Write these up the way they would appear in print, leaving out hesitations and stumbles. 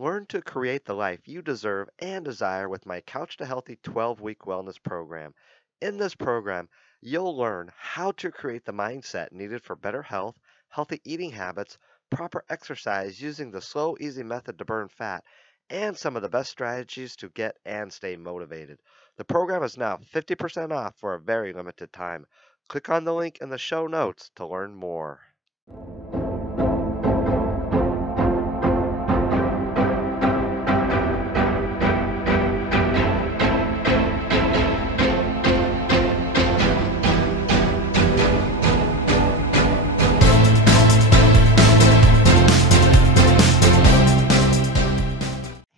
Learn to create the life you deserve and desire with my Couch to Healthy 12-week wellness program. In this program, you'll learn how to create the mindset needed for better health, healthy eating habits, proper exercise using the slow, easy method to burn fat, and some of the best strategies to get and stay motivated. The program is now 50% off for a very limited time. Click on the link in the show notes to learn more.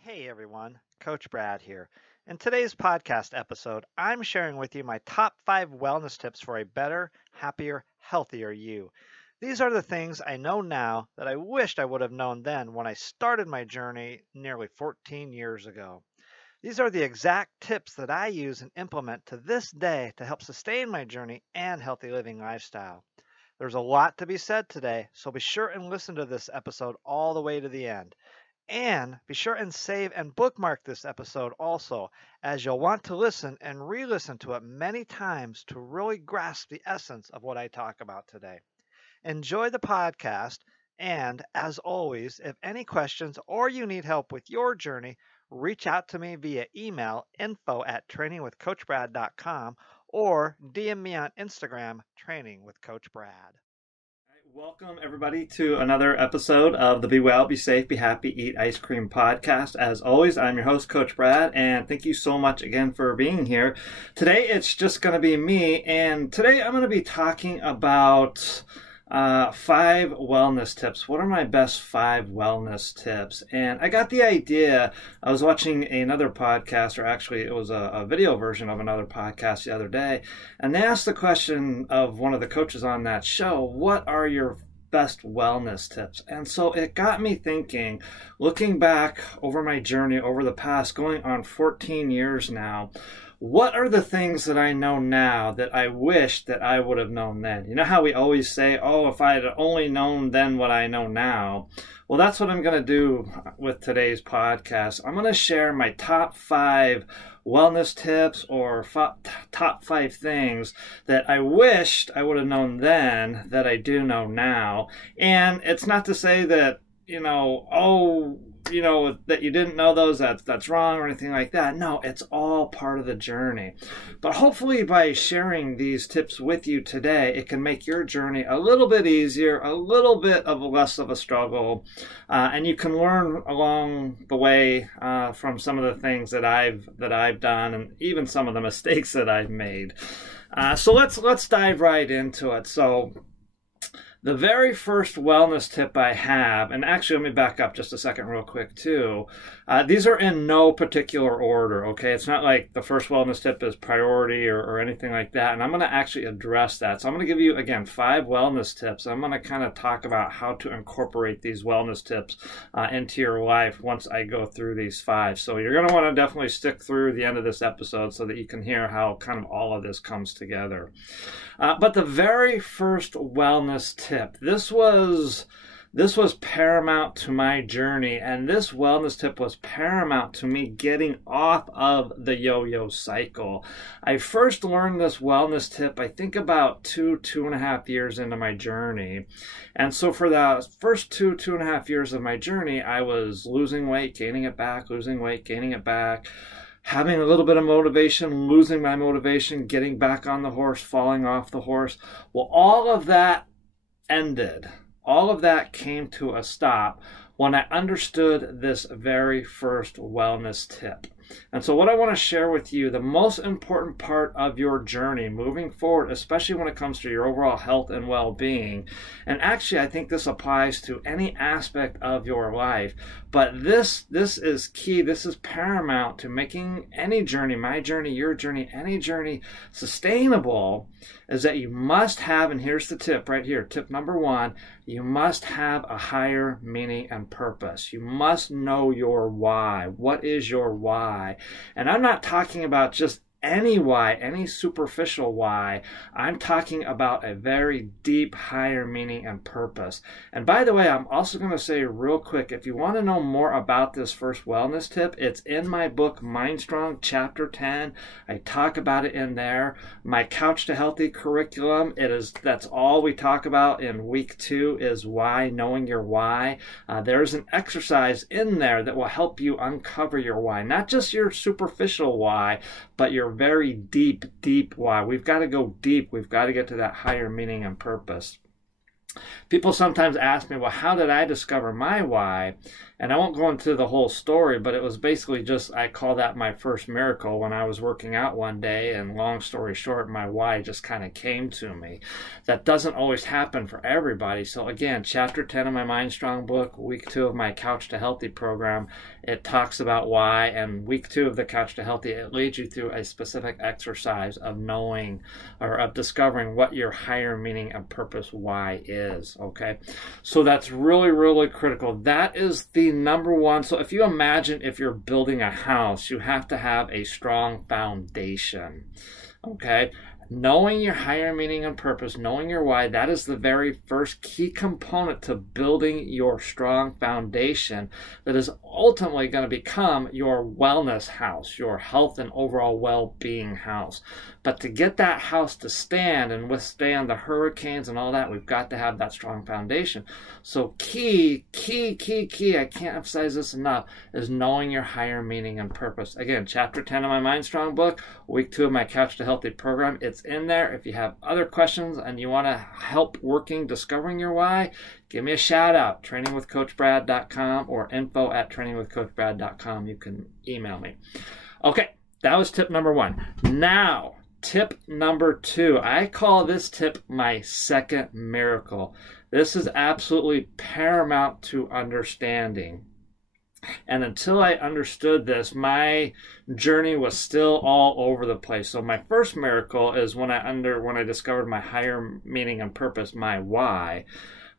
Hey everyone, Coach Brad here. In today's podcast episode, I'm sharing with you my top 5 wellness tips for a better, happier, healthier you. These are the things I know now that I wished I would have known then when I started my journey nearly 14 years ago. These are the exact tips that I use and implement to this day to help sustain my journey and healthy living lifestyle. There's a lot to be said today, so be sure and listen to this episode all the way to the end. And be sure and save and bookmark this episode also, as you'll want to listen and re-listen to it many times to really grasp the essence of what I talk about today. Enjoy the podcast, and as always, if any questions or you need help with your journey, reach out to me via email info@trainingwithcoachbrad.com or DM me on Instagram, Training with Coach Brad. Welcome, everybody, to another episode of the Be Well, Be Safe, Be Happy, Eat Ice Cream podcast. As always, I'm your host, Coach Brad, and thank you so much again for being here. Today, it's just going to be me, and today I'm going to be talking about 5 wellness tips. What are my best 5 wellness tips? And I got the idea. I was watching another podcast, or actually it was a video version of another podcast the other day, and they asked the question of one of the coaches on that show, what are your best wellness tips? And so it got me thinking, looking back over my journey over the past, going on 14 years now, what are the things that I know now that I wish that I would have known then? You know how we always say, oh, if I had only known then what I know now? Well, that's what I'm going to do with today's podcast. I'm going to share my top 5 wellness tips or top 5 things that I wished I would have known then that I do know now. And it's not to say that, that you didn't know those, that's wrong or anything like that. No, it's all part of the journey. But hopefully by sharing these tips with you today, it can make your journey a little bit easier, a little bit of less of a struggle, and you can learn along the way from some of the things that I've done and even some of the mistakes that I've made. So let's dive right into it. So the very first wellness tip I have, and actually let me back up just a second real quick too. These are in no particular order, okay? It's not like the first wellness tip is priority or anything like that, and I'm going to actually address that. So I'm going to give you, again, 5 wellness tips. I'm going to kind of talk about how to incorporate these wellness tips into your life once I go through these 5. So you're going to want to definitely stick through the end of this episode so that you can hear how kind of all of this comes together. But the very first wellness tip, this was paramount to my journey, and this wellness tip was paramount to me getting off of the yo-yo cycle. I first learned this wellness tip, I think about 2.5 years into my journey. And so for the first 2.5 years of my journey, I was losing weight, gaining it back, losing weight, gaining it back, having a little bit of motivation, losing my motivation, getting back on the horse, falling off the horse. Well, all of that ended. All of that came to a stop when I understood this very first wellness tip. And so what I want to share with you, the most important part of your journey moving forward, especially when it comes to your overall health and well-being, and actually I think this applies to any aspect of your life, but this is key, this is paramount to making any journey, my journey, your journey, any journey sustainable, is that you must have, and here's the tip right here, tip number 1, you must have a higher meaning and purpose. You must know your why. What is your why? And I'm not talking about just any why, any superficial why. I'm talking about a very deep, higher meaning and purpose. And by the way, I'm also going to say real quick, if you want to know more about this first wellness tip, it's in my book, Mind Strong, Chapter 10. I talk about it in there. My Couch to Healthy curriculum, that's all we talk about in week 2 is why, knowing your why. There's an exercise in there that will help you uncover your why, not just your superficial why, but your very deep, deep why. We've got to go deep. We've got to get to that higher meaning and purpose. People sometimes ask me, well, how did I discover my why? And I won't go into the whole story, but it was basically just, I call that my first miracle when I was working out one day, and long story short, my why just kind of came to me. That doesn't always happen for everybody. So again, Chapter 10 of my Mind Strong book, week 2 of my Couch to Healthy program, it talks about why, and week 2 of the Couch to Healthy, it leads you through a specific exercise of knowing or of discovering what your higher meaning and purpose why is, okay? So that's really, really critical. That is the number one. So if you imagine if you're building a house, you have to have a strong foundation, okay? Knowing your higher meaning and purpose, knowing your why, that is the very first key component to building your strong foundation that is ultimately going to become your wellness house, your health and overall well-being house. But to get that house to stand and withstand the hurricanes and all that, we've got to have that strong foundation. So key, I can't emphasize this enough, is knowing your higher meaning and purpose. Again, Chapter 10 of my Mind Strong book, week 2 of my Couch to Healthy program, it's in there. If you have other questions and you want to help discovering your why, give me a shout out, trainingwithcoachbrad.com or info@trainingwithcoachbrad.com. You can email me. Okay, that was tip number 1. Now, tip number 2. I call this tip my second miracle. This is absolutely paramount to understanding. And until I understood this, my journey was still all over the place. So my first miracle is when I discovered my higher meaning and purpose, my why.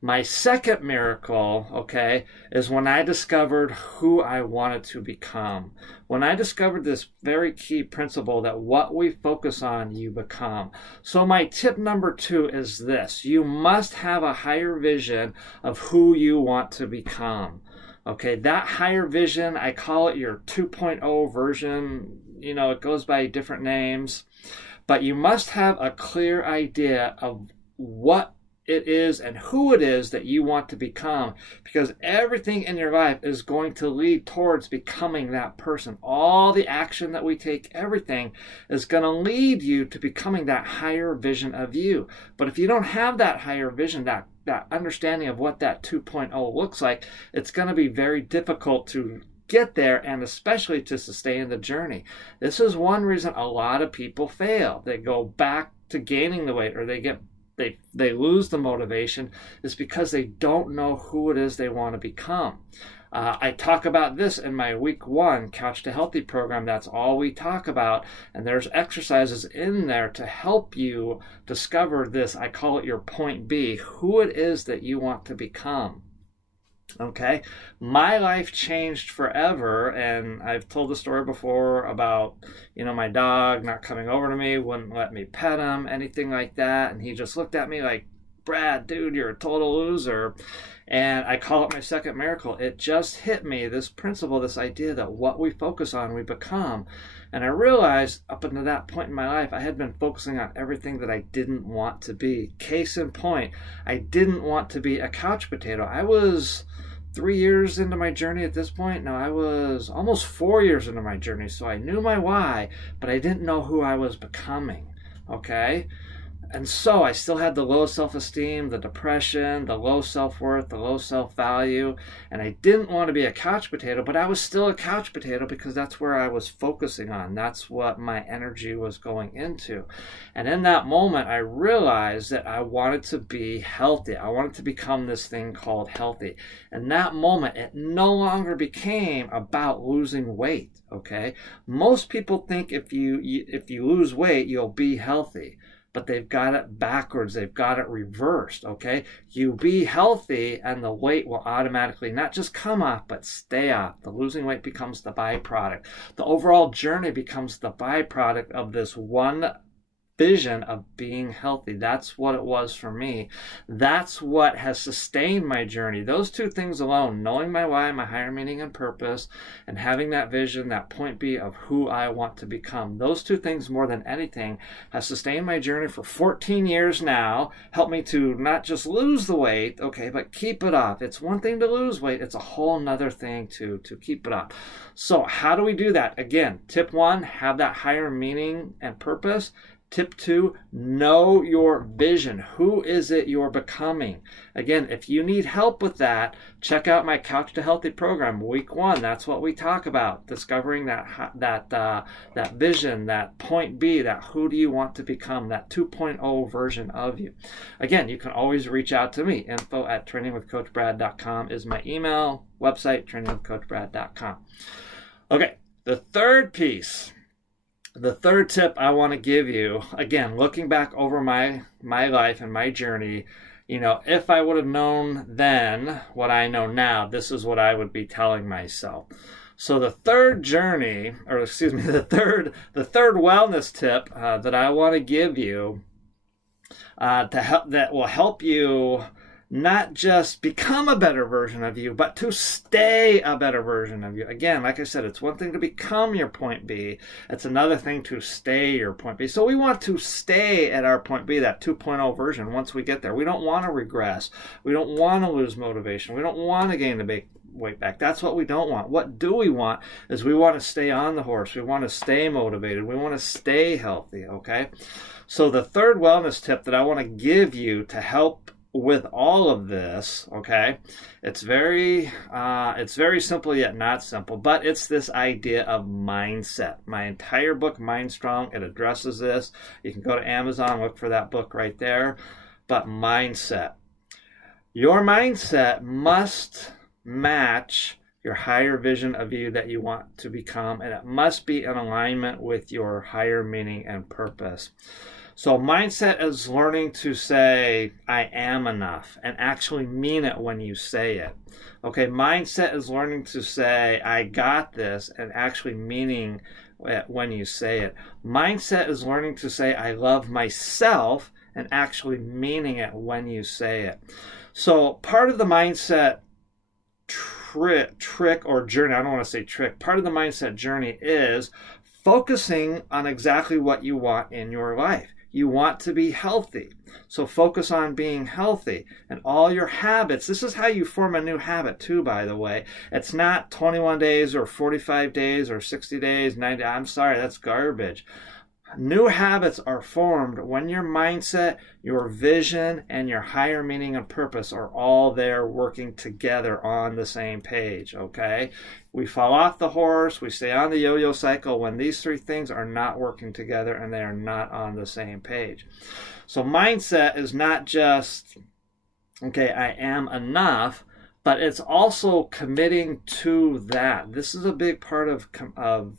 My second miracle, okay, is when I discovered who I wanted to become. When I discovered this very key principle that what we focus on, you become. So my tip number 2 is this. You must have a higher vision of who you want to become. Okay, that higher vision, I call it your 2.0 version. You know, it goes by different names. But you must have a clear idea of what it is and who it is that you want to become, because everything in your life is going to lead towards becoming that person. All the action that we take, everything is going to lead you to becoming that higher vision of you. But if you don't have that higher vision, that understanding of what that 2.0 looks like, it's going to be very difficult to get there, and especially to sustain the journey. This is one reason a lot of people fail. They go back to gaining the weight, or they lose the motivation, is because they don't know who it is they want to become. I talk about this in my week 1 Couch to Healthy program. That's all we talk about. And there's exercises in there to help you discover this. I call it your point B, who it is that you want to become. Okay, my life changed forever, and I've told the story before about, my dog not coming over to me, wouldn't let me pet him, anything like that, and he just looked at me like, Brad, dude, you're a total loser. And I call it my second miracle. It just hit me, this principle, this idea that what we focus on, we become. And I realized up until that point in my life, I had been focusing on everything that I didn't want to be. Case in point, I didn't want to be a couch potato. I was 3 years into my journey at this point. No, I was almost 4 years into my journey. So I knew my why, but I didn't know who I was becoming. Okay? And so I still had the low self-esteem, the depression, the low self-worth, the low self-value, and I didn't want to be a couch potato, but I was still a couch potato because that's where I was focusing on. That's what my energy was going into. And in that moment, I realized that I wanted to be healthy. I wanted to become this thing called healthy. In that moment, it no longer became about losing weight, okay? Most people think if you lose weight, you'll be healthy. but they've got it backwards. They've got it reversed, okay? You be healthy and the weight will automatically not just come off, but stay off. The losing weight becomes the byproduct. The overall journey becomes the byproduct of this one vision of being healthy. That's what it was for me. That's what has sustained my journey. Those two things alone, knowing my why, my higher meaning and purpose, and having that vision, that point B of who I want to become. Those two things more than anything have sustained my journey for 14 years now, helped me to not just lose the weight, okay, but keep it off. It's one thing to lose weight. It's a whole nother thing to keep it off. So how do we do that? Again, tip 1, have that higher meaning and purpose. Tip 2, know your vision. Who is it you're becoming? Again, if you need help with that, check out my Couch to Healthy program, week 1. That's what we talk about, discovering that vision, that point B, that who do you want to become, that 2.0 version of you. Again, you can always reach out to me. info@trainingwithcoachbrad.com is my email, website, trainingwithcoachbrad.com. Okay, the third piece. The third tip I want to give you, again, looking back over my life and my journey, if I would have known then what I know now, this is what I would be telling myself. So the third journey, or excuse me, the third wellness tip that I want to give you that will help you not just become a better version of you, but to stay a better version of you. Again, like I said, it's one thing to become your point B. It's another thing to stay your point B. So we want to stay at our point B, that 2.0 version, once we get there. We don't want to regress. We don't want to lose motivation. We don't want to gain the weight back. That's what we don't want. What do we want is we want to stay on the horse. We want to stay motivated. We want to stay healthy, okay? So the third wellness tip that I want to give you to help with all of this, okay, it's very simple yet not simple, but it's this idea of mindset. My entire book, Mind Strong, it addresses this. You can go to Amazon, look for that book right there. But mindset. Your mindset must match your higher vision of you that you want to become, and it must be in alignment with your higher meaning and purpose. So mindset is learning to say, I am enough, and actually mean it when you say it. Okay, mindset is learning to say, I got this, and actually meaning it when you say it. Mindset is learning to say, I love myself, and actually meaning it when you say it. So part of the mindset trick or journey, I don't want to say trick, part of the mindset journey is focusing on exactly what you want in your life. You want to be healthy. So focus on being healthy and all your habits. This is how you form a new habit too, by the way. It's not 21 days or 45 days or 60 days, 90. I'm sorry, that's garbage. New habits are formed when your mindset, your vision, and your higher meaning and purpose are all there working together on the same page, okay? We fall off the horse, we stay on the yo-yo cycle when these three things are not working together and they are not on the same page. So mindset is not just, okay, I am enough, but it's also committing to that. This is a big part of the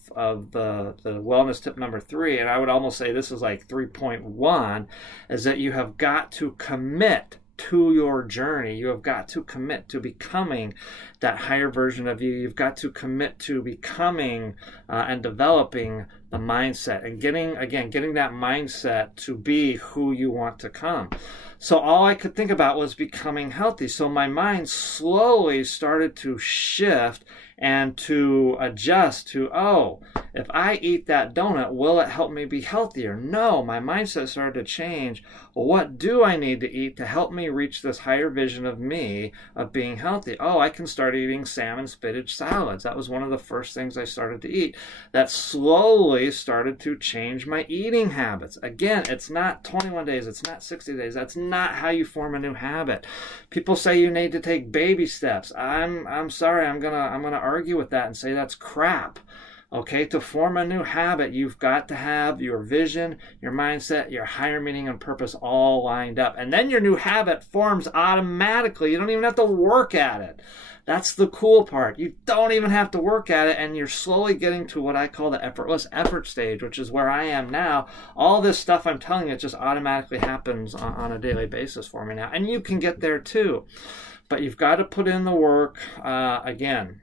wellness tip number 3, and I would almost say this is like 3.1, is that you have got to commit to your journey. You have got to commit to becoming that higher version of you. You've got to commit to becoming and developing the mindset and getting that mindset to be who you want to come. So all I could think about was becoming healthy. So my mind slowly started to shift and to adjust to, oh, if I eat that donut, will it help me be healthier? No, my mindset started to change. Well, what do I need to eat to help me reach this higher vision of me of being healthy? Oh, I can start eating salmon spinach salads. That was one of the first things I started to eat. That slowly started to change my eating habits. Again, it's not 21 days, it's not 60 days. That's not how you form a new habit. People say you need to take baby steps. I'm sorry, I'm gonna argue with that and say that's crap. Okay, to form a new habit, you've got to have your vision, your mindset, your higher meaning and purpose all lined up. And then your new habit forms automatically. You don't even have to work at it. That's the cool part. You don't even have to work at it, and you're slowly getting to what I call the effortless effort stage, which is where I am now. All this stuff I'm telling you, it just automatically happens on a daily basis for me now. And you can get there too. But you've got to put in the work. Again,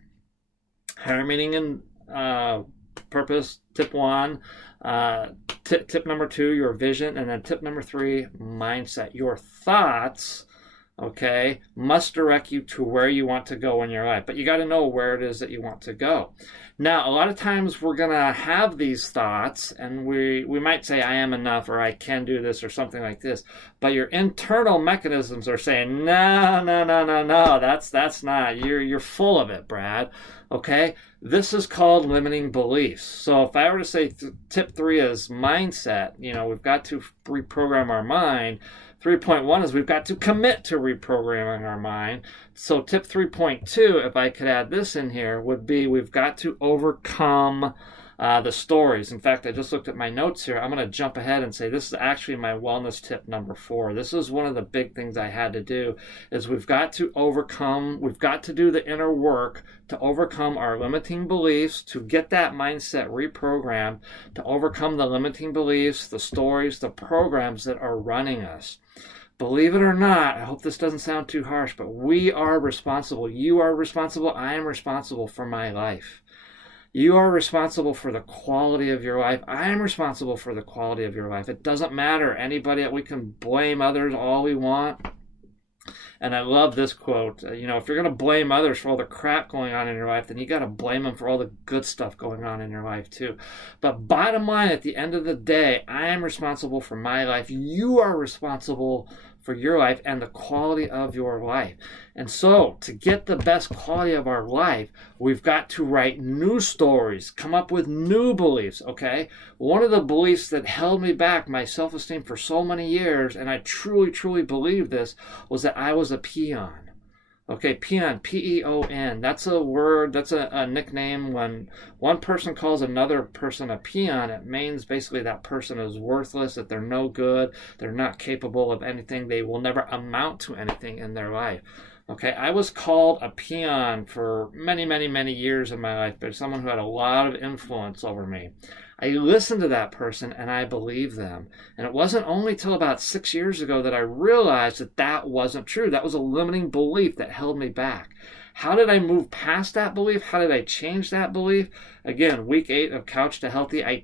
higher meaning and purpose, tip 1. Tip number 2, your vision. And then tip number 3, mindset. Your thoughts, okay, must direct you to where you want to go in your life. But you got to know where it is that you want to go. Now, a lot of times we're going to have these thoughts, and we might say, I am enough, or I can do this, or something like this. But your internal mechanisms are saying, no, no, no, no, no, that's not. You're full of it, Brad. Okay? This is called limiting beliefs. So if I were to say tip 3 is mindset, we've got to reprogram our mind. 3.1 is we've got to commit to reprogramming our mind. So tip 3.2, if I could add this in here, would be we've got to overcome the stories. In fact, I just looked at my notes here. I'm going to jump ahead and say this is actually my wellness tip number 4. This is one of the big things I had to do, is we've got to do the inner work to overcome our limiting beliefs, to get that mindset reprogrammed, to overcome the limiting beliefs, the stories, the programs that are running us. Believe it or not, I hope this doesn't sound too harsh, but we are responsible. You are responsible. I am responsible for my life. You are responsible for the quality of your life. I am responsible for the quality of your life. It doesn't matter. Anybody, we can blame others all we want. And I love this quote. If you're going to blame others for all the crap going on in your life, then you got to blame them for all the good stuff going on in your life too. But bottom line, at the end of the day, I am responsible for my life. You are responsible for your life and the quality of your life. And so, to get the best quality of our life, we've got to write new stories, come up with new beliefs, okay? One of the beliefs that held me back, my self-esteem for so many years, and I truly, truly believe this, was that I was a peon. Okay, peon, P-E-O-N. That's a word, that's a nickname. When one person calls another person a peon, it means basically that person is worthless, that they're no good, they're not capable of anything, they will never amount to anything in their life. Okay, I was called a peon for many, many, many years in my life by someone who had a lot of influence over me. I listened to that person and I believed them. And it wasn't only till about 6 years ago that I realized that that wasn't true. That was a limiting belief that held me back. How did I move past that belief? How did I change that belief? Again, week 8 of Couch to Healthy, I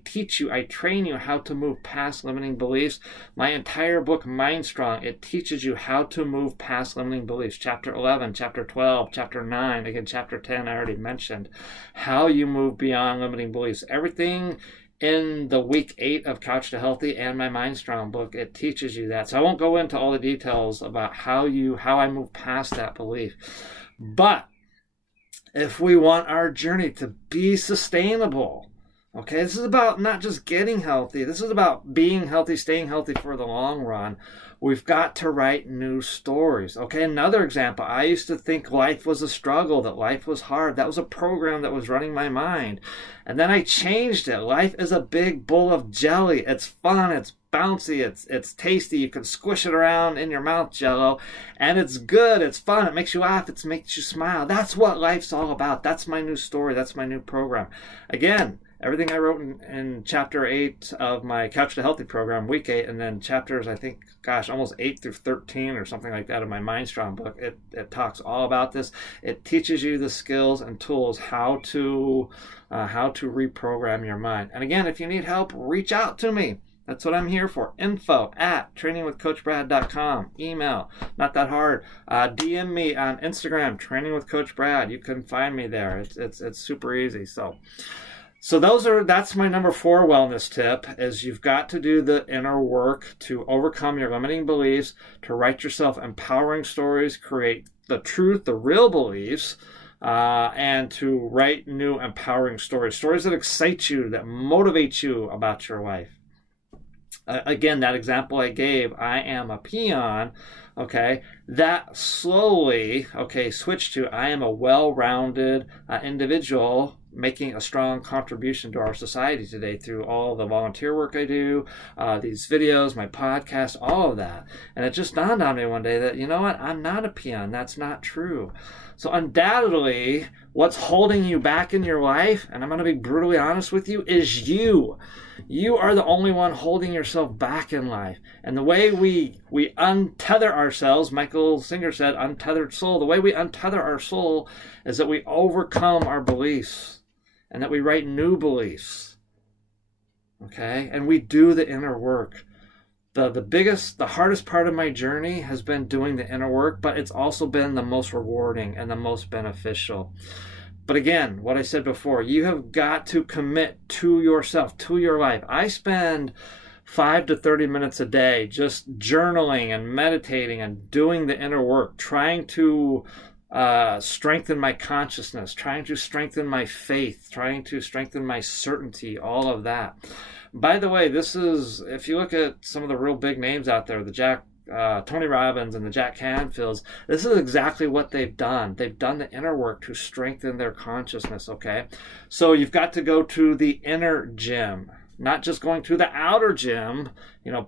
train you how to move past limiting beliefs. My entire book, Mind Strong, it teaches you how to move past limiting beliefs. Chapter 11, Chapter 12, Chapter 9, again, Chapter 10, I already mentioned. How you move beyond limiting beliefs. Everything in the week 8 of Couch to Healthy and my Mind Strong book, it teaches you that. So I won't go into all the details about how I move past that belief. But if we want our journey to be sustainable, okay, this is about not just getting healthy. This is about being healthy, staying healthy for the long run. We've got to write new stories. Okay, another example. I used to think life was a struggle, that life was hard. That was a program that was running my mind. And then I changed it. Life is a big bowl of jelly. It's fun. It's bouncy. It's tasty. You can squish it around in your mouth, Jello. And it's good. It's fun. It makes you laugh. It makes you smile. That's what life's all about. That's my new story. That's my new program. Again, everything I wrote in Chapter 8 of my Couch to Healthy program, week 8, and then chapters, I think, almost 8 through 13 or something like that of my Mind Strong book, it talks all about this. It teaches you the skills and tools how to reprogram your mind. And again, if you need help, reach out to me. That's what I'm here for. info@trainingwithcoachbrad.com. Email, not that hard. DM me on Instagram, Training with Coach Brad. You can find me there. It's super easy. So that's my number 4 wellness tip, is you've got to do the inner work to overcome your limiting beliefs, to write yourself empowering stories, create the truth, the real beliefs, and to write new empowering stories that excite you, that motivate you about your life. Again, that example I gave, I am a peon. okay, that slowly, okay, switched to I am a well-rounded individual making a strong contribution to our society today through all the volunteer work I do, these videos, my podcast, all of that. And it just dawned on me one day that, you know what, I'm not a peon. That's not true. So undoubtedly, what's holding you back in your life, and I'm going to be brutally honest with you, is you. You are the only one holding yourself back in life. And the way we untether ourselves, Michael Singer said, untethered soul, the way we untether our soul is that we overcome our beliefs and that we write new beliefs. Okay? And we do the inner work. The hardest part of my journey has been doing the inner work, but it's also been the most rewarding and the most beneficial. But again, what I said before, you have got to commit to yourself, to your life. I spend 5 to 30 minutes a day just journaling and meditating and doing the inner work, trying to strengthen my consciousness, trying to strengthen my faith, trying to strengthen my certainty, all of that. By the way, this is, if you look at some of the real big names out there, Tony Robbins and the Jack Canfields, this is exactly what they've done. They've done the inner work to strengthen their consciousness, okay? So you've got to go to the inner gym, not just going to the outer gym,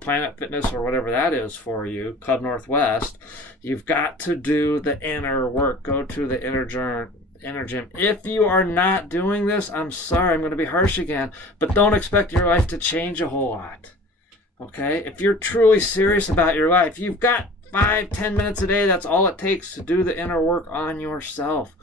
Planet Fitness or whatever that is for you, Club Northwest. You've got to do the inner work. Go to the inner gym. If you are not doing this, I'm sorry, I'm going to be harsh again, but don't expect your life to change a whole lot. Okay? If you're truly serious about your life, you've got 5-10 minutes a day. That's all it takes to do the inner work on yourself.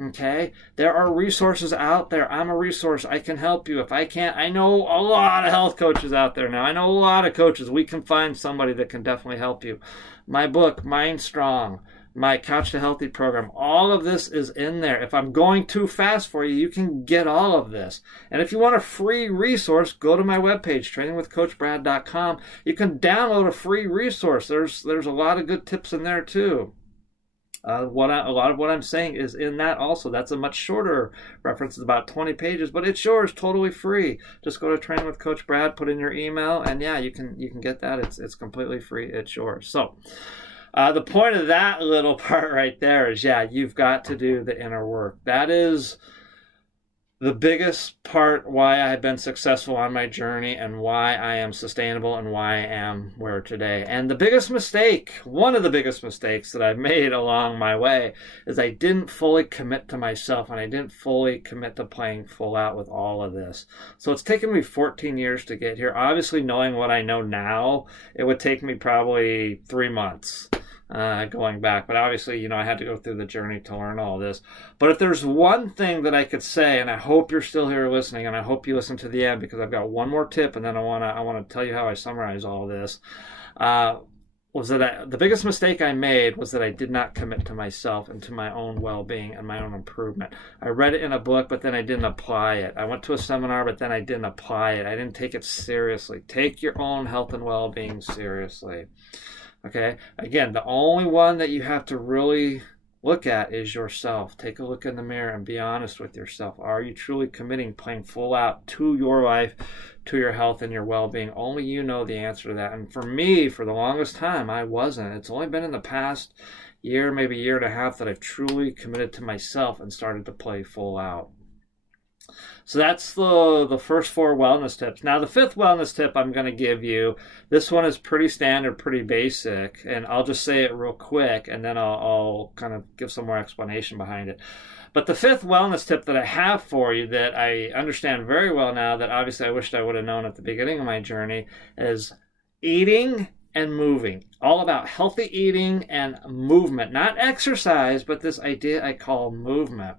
Okay? There are resources out there. I'm a resource. I can help you. If I can't, I know a lot of health coaches out there now. I know a lot of coaches. We can find somebody that can definitely help you. My book, Mind Strong, my Couch to Healthy program, all of this is in there. If I'm going too fast for you, you can get all of this. And if you want a free resource, go to my webpage, trainingwithcoachbrad.com. You can download a free resource. There's a lot of good tips in there too. A lot of what I'm saying is in that also. That's a much shorter reference. It's about 20 pages, but it's yours, totally free. Just go to Training with Coach Brad, put in your email, and yeah, you can get that. It's completely free. It's yours. So the point of that little part right there is, yeah, you've got to do the inner work. That is the biggest part why I've been successful on my journey and why I am sustainable and why I am where today. And the biggest mistake, one of the biggest mistakes that I've made along my way is I didn't fully commit to myself and I didn't fully commit to playing full out with all of this. So it's taken me 14 years to get here. Obviously, knowing what I know now, it would take me probably 3 months. Going back, but obviously, I had to go through the journey to learn all this. But if there's one thing that I could say, and I hope you're still here listening, and I hope you listen to the end because I've got one more tip, and then I want to tell you how I summarize all this. Was that the biggest mistake I made was that I did not commit to myself and to my own well-being and my own improvement. I read it in a book, but then I didn't apply it. I went to a seminar, but then I didn't apply it. I didn't take it seriously. Take your own health and well-being seriously. Okay, again, the only one that you have to really look at is yourself. Take a look in the mirror and be honest with yourself. Are you truly committing, playing full out to your life, to your health and your well-being? Only you know the answer to that. And for me, for the longest time, I wasn't. It's only been in the past year, maybe year and a half, that I've truly committed to myself and started to play full out. So that's the first 4 wellness tips. Now, the 5th wellness tip I'm going to give you, this one is pretty standard, pretty basic, and I'll just say it real quick, and then I'll kind of give some more explanation behind it. But the 5th wellness tip that I have for you that I understand very well now, that obviously I wished I would have known at the beginning of my journey, is eating and moving. All about healthy eating and movement. Not exercise, but this idea I call movement.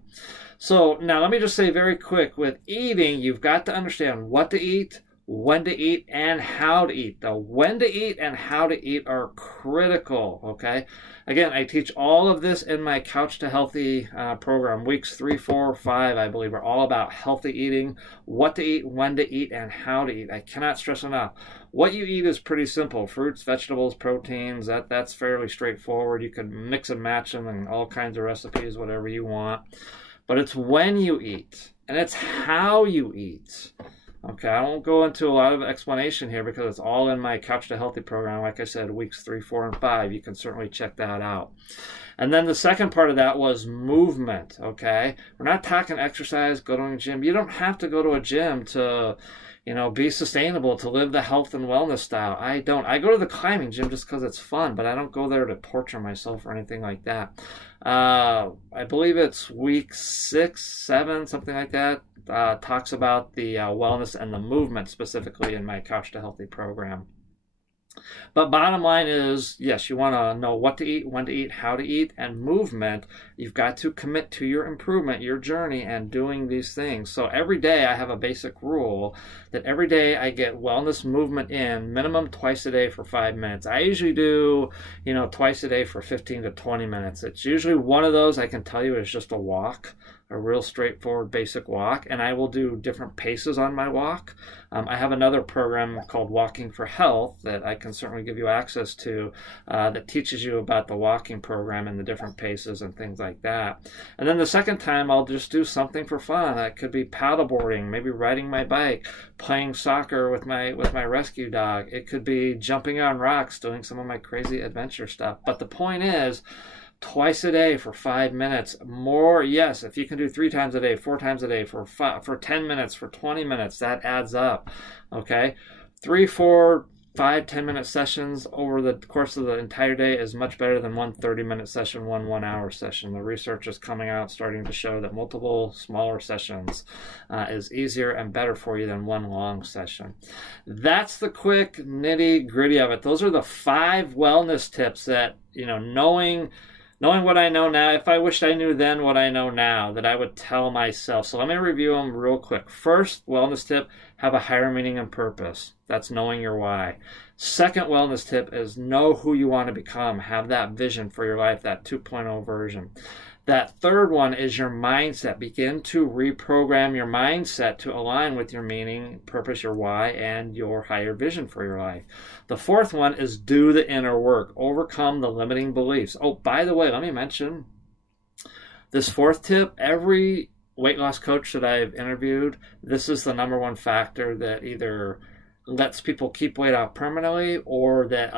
So now let me just say very quick, with eating, you've got to understand what to eat, when to eat, and how to eat. The when to eat and how to eat are critical, okay? Again, I teach all of this in my Couch to Healthy program. Weeks 3, 4, 5, I believe, are all about healthy eating, what to eat, when to eat, and how to eat. I cannot stress enough. What you eat is pretty simple. Fruits, vegetables, proteins, that's fairly straightforward. You can mix and match them in all kinds of recipes, whatever you want. But it's when you eat, and it's how you eat. Okay, I won't go into a lot of explanation here because it's all in my Couch to Healthy program. Like I said, weeks 3, 4, and 5. You can certainly check that out. And then the second part of that was movement, okay? We're not talking exercise, go to a gym. You don't have to go to a gym to, be sustainable, to live the health and wellness style. I don't. I go to the climbing gym just because it's fun, but I don't go there to torture myself or anything like that. I believe it's week 6, 7, something like that. Talks about the wellness and the movement specifically in my Couch to Healthy program. But bottom line is, yes, you want to know what to eat, when to eat, how to eat, and movement. You've got to commit to your improvement, your journey, and doing these things. So every day I have a basic rule that every day I get wellness movement in, minimum twice a day for 5 minutes. I usually do, twice a day for 15 to 20 minutes. It's usually one of those I can tell you is just a walk, a real straightforward basic walk, and I will do different paces on my walk. I have another program called Walking for Health that I can certainly give you access to that teaches you about the walking program and the different paces and things like that. And then the second time I'll just do something for fun. That could be paddleboarding, maybe riding my bike, playing soccer with my rescue dog. It could be jumping on rocks, doing some of my crazy adventure stuff. But the point is, twice a day for 5 minutes. More, yes, if you can do 3 times a day, 4 times a day for 10 minutes, for 20 minutes, that adds up. Okay? 3, 4, 5, 10-minute sessions over the course of the entire day is much better than one 30-minute session, one 1-hour session. The research is coming out starting to show that multiple smaller sessions is easier and better for you than one long session. That's the quick nitty-gritty of it. Those are the 5 wellness tips that, knowing what I know now, if I wished I knew then what I know now, that I would tell myself. So let me review them real quick. First, wellness tip, have a higher meaning and purpose. That's knowing your why. Second wellness tip is know who you want to become. Have that vision for your life, that 2.0 version. That third one is your mindset. Begin to reprogram your mindset to align with your meaning, purpose, your why, and your higher vision for your life. The fourth one is do the inner work. Overcome the limiting beliefs. Oh, by the way, let me mention this fourth tip. Every weight loss coach that I've interviewed, this is the number one factor that either lets people keep weight off permanently or that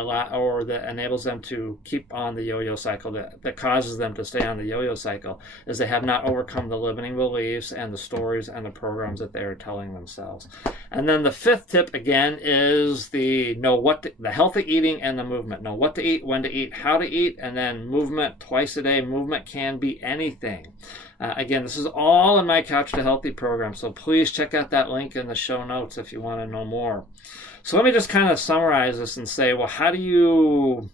enables them to keep on the yo-yo cycle, that causes them to stay on the yo-yo cycle, is they have not overcome the limiting beliefs and the stories and the programs that they are telling themselves. And then the fifth tip again is the healthy eating and the movement. Know what to eat, when to eat, how to eat, and then movement twice a day. Movement can be anything. Again, this is all in my Couch to Healthy program, so please check out that link in the show notes if you want to know more. So let me just kind of summarize this and say, well, how do you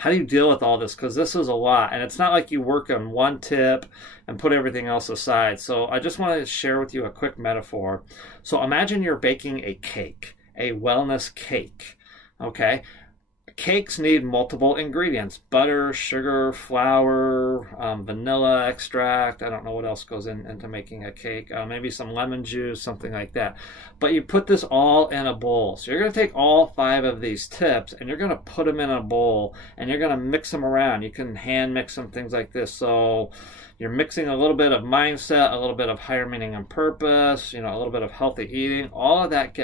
deal with all this? Because this is a lot, and it's not like you work on one tip and put everything else aside. So I just want to share with you a quick metaphor. So imagine you're baking a cake, a wellness cake, okay? Cakes need multiple ingredients: butter, sugar, flour, vanilla extract. I don't know what else goes into making a cake. Maybe some lemon juice, something like that. But you put this all in a bowl. So you're going to take all 5 of these tips and you're going to put them in a bowl and you're going to mix them around. You can hand mix them, things like this. So you're mixing a little bit of mindset, a little bit of higher meaning and purpose, a little bit of healthy eating. All of that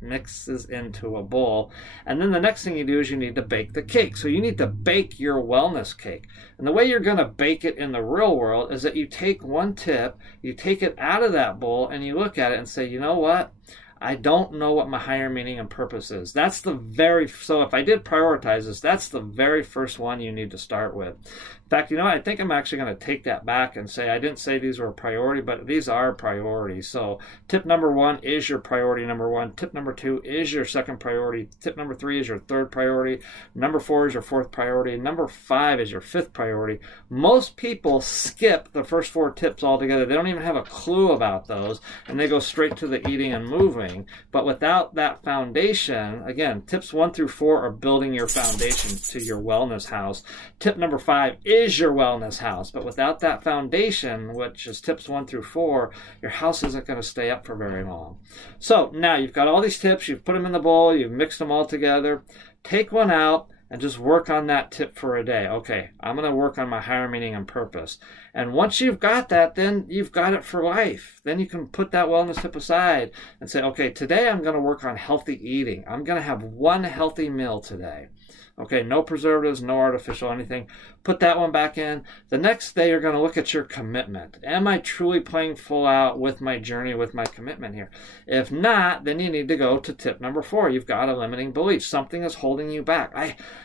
mixes into a bowl. And then the next thing you do is you need to bake the cake. So you need to bake your wellness cake. And the way you're going to bake it in the real world is that you take one tip, you take it out of that bowl, and you look at it and say, you know what? I don't know what my higher meaning and purpose is. So if I did prioritize this, that's the very first one you need to start with. In fact, I think I'm actually going to take that back and say I didn't say these were a priority, but these are priorities. So tip number 1 is your priority number 1. Tip number 2 is your second priority. Tip number 3 is your third priority. Number 4 is your fourth priority. Number 5 is your fifth priority. Most people skip the first 4 tips altogether. They don't even have a clue about those, and they go straight to the eating and moving. But without that foundation, again, tips 1 through 4 are building your foundation to your wellness house. Tip number 5 is your wellness house. But without that foundation, which is tips 1 through 4, your house isn't going to stay up for very long. So now you've got all these tips, you've put them in the bowl, you've mixed them all together. Take one out and just work on that tip for a day. Okay, I'm going to work on my higher meaning and purpose. And once you've got that, then you've got it for life. Then you can put that wellness tip aside and say, okay, today I'm going to work on healthy eating. I'm going to have one healthy meal today. Okay, no preservatives, no artificial anything. Put that one back in. The next day, you're going to look at your commitment. Am I truly playing full out with my journey, with my commitment here? If not, then you need to go to tip number 4. You've got a limiting belief. Something is holding you back.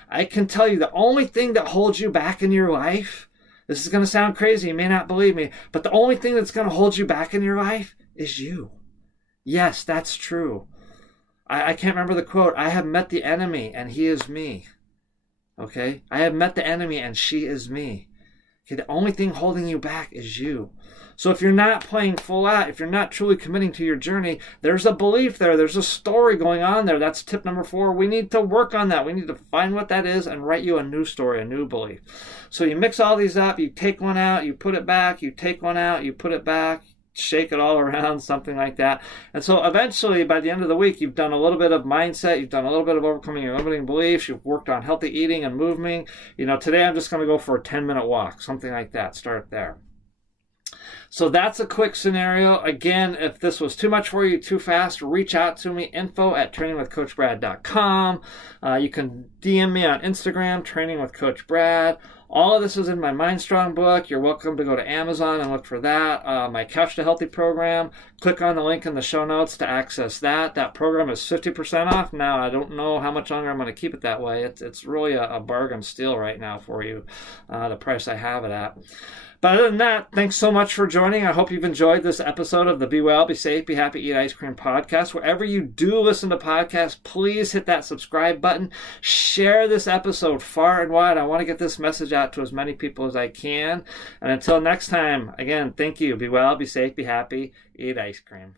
I can tell you the only thing that holds you back in your life, this is going to sound crazy, you may not believe me, but the only thing that's going to hold you back in your life is you. Yes, that's true. I can't remember the quote. I have met the enemy and he is me. Okay? I have met the enemy and she is me. Okay, the only thing holding you back is you. So if you're not playing full out, if you're not truly committing to your journey, there's a belief there. There's a story going on there. That's tip number 4. We need to work on that. We need to find what that is and write you a new story, a new belief. So you mix all these up. You take one out, you put it back. You take one out, you put it back. Shake it all around, something like that. And so eventually, by the end of the week, you've done a little bit of mindset, you've done a little bit of overcoming your limiting beliefs, you've worked on healthy eating and moving. You know, today I'm just going to go for a 10-minute walk, something like that. Start there. So that's a quick scenario. Again, if this was too much for you, too fast, reach out to me, info@trainingwithcoachbrad.com. You can DM me on Instagram, Training with Coach Brad. All of this is in my Mind Strong book. You're welcome to go to Amazon and look for that. My Couch to Healthy program. Click on the link in the show notes to access that. That program is 50% off now. I don't know how much longer I'm going to keep it that way. It's really a bargain steal right now for you, the price I have it at. But other than that, thanks so much for joining. I hope you've enjoyed this episode of the Be Well, Be Safe, Be Happy, Eat Ice Cream podcast. Wherever you do listen to podcasts, please hit that subscribe button. Share this episode far and wide. I want to get this message out to as many people as I can. And until next time, again, thank you. Be well, be safe, be happy, eat ice cream.